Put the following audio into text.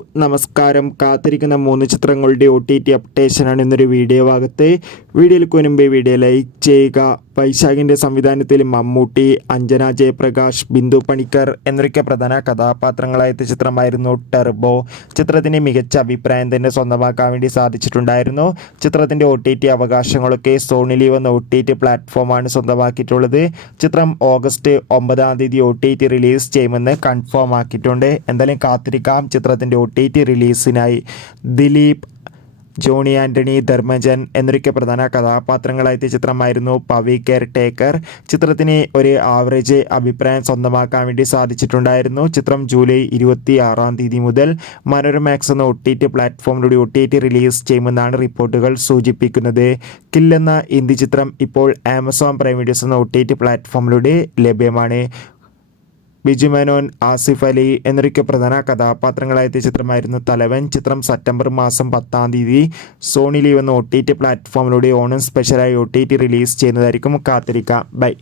നമസ്കാരം. കാത്തിരിക്കുന്ന 3 ചിത്രങ്ങളുടെ OTT അപ്ഡേഷനാണ് ഇന്നൊരു വീഡിയോ ഭാഗത്ത്. വീഡിയോയിലേക്ക് മുൻപേ വീഡിയോ ലൈക്ക് ചെയ്യുക. വൈശാഖിൻ്റെ സംവിധാനത്തിൽ മമ്മൂട്ടി, അഞ്ജന ജയപ്രകാശ്, ബിന്ദു പണിക്കർ എന്നൊക്കെ പ്രധാന കഥാപാത്രങ്ങളായ ചിത്രമായിരുന്നു ടർബോ. ചിത്രത്തിന് മികച്ച അഭിപ്രായം തന്നെ സ്വന്തമാക്കാൻ വേണ്ടി സാധിച്ചിട്ടുണ്ടായിരുന്നു. ചിത്രത്തിൻ്റെ OTT അവകാശങ്ങളൊക്കെ സോണി ലീവ് എന്ന OTT പ്ലാറ്റ്ഫോമാണ് സ്വന്തമാക്കിയിട്ടുള്ളത്. ചിത്രം ഓഗസ്റ്റ് 9 OTT റിലീസ് ചെയ്യുമെന്ന് കൺഫേം ആക്കിയിട്ടുണ്ട്. എന്തായാലും കാത്തിരിക്കാം ചിത്രത്തിൻ്റെ OTT റിലീസിനായി. ദിലീപ്, ജോണി ആൻ്റണി, ധർമ്മജൻ എന്നൊക്കെ പ്രധാന കഥാപാത്രങ്ങളായ ചിത്രമായിരുന്നു പവി കെയർ ടേക്കർ. ചിത്രത്തിന് ഒരു ആവറേജ് അഭിപ്രായം സ്വന്തമാക്കാൻ വേണ്ടി സാധിച്ചിട്ടുണ്ടായിരുന്നു. ചിത്രം ജൂലൈ 26 മുതൽ മനോരമാക്സ് എന്ന OTT പ്ലാറ്റ്ഫോമിലൂടെ OTT റിലീസ് ചെയ്യുമെന്നാണ് റിപ്പോർട്ടുകൾ സൂചിപ്പിക്കുന്നത്. കിൽ എന്ന ഹിന്ദി ചിത്രം ഇപ്പോൾ ആമസോൺ പ്രൈം വീഡിയോസ് എന്ന OTT പ്ലാറ്റ്ഫോമിലൂടെ ലഭ്യമാണ്. ബിജു മേനോൻ, ആസിഫ് അലി എന്നൊക്കെ പ്രധാന കഥാപാത്രങ്ങളായ ചിത്രമായിരുന്നു തലവൻ. ചിത്രം സെപ്റ്റംബർ 10 സോണി ലീവ് എന്ന OTT പ്ലാറ്റ്ഫോമിലൂടെ ഓണം സ്പെഷ്യലായി OTT റിലീസ് ചെയ്യുന്നതായിരിക്കും. കാത്തിരിക്കാം. ബൈ.